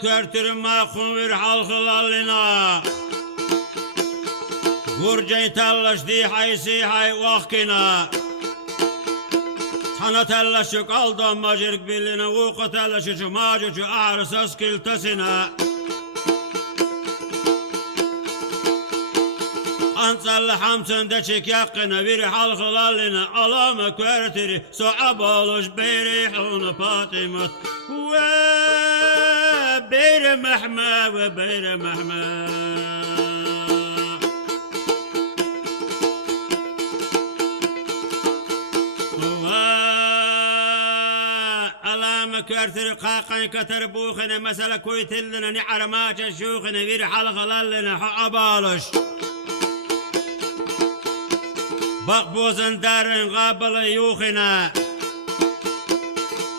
körtür makun halkılalına Gurcay tallaş di haysi hay vakina Sana tallaşı kaldan macırk biline Uqa tallaşı cumacıcı ağrısız kiltasına Ansallı hamsında çek yakına Bir halkılalına Alama körtür Soğab oluş beyrihunu patimat Ve beyre mehme ve beyre mehme كارثر قاقن كتر بوخنا مثلا كويت لنا نعرماج شوخنا غير حلقة لنا حقبالش بقبوزن دارن قابل يوخنا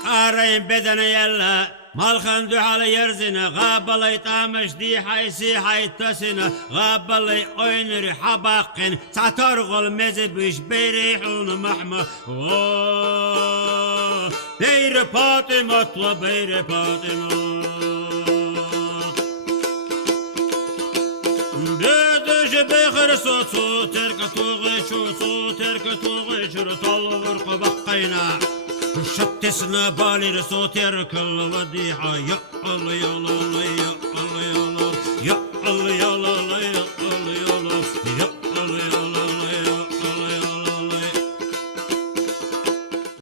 قارين بدنا يلا مالخن على يرزنا قابل يطامش دي حيسي حيتسنا قابل يقينر حباقن تعترغل مزبش بريحون محمى بير فاطمة اطلب بير فاطمة بدش بخر صوت ترك توغي شو ترك توغي شر طلور قبقينا شتسنا بالي صوت يرك الوديعة يا الله يا الله يا الله يا الله يا الله يا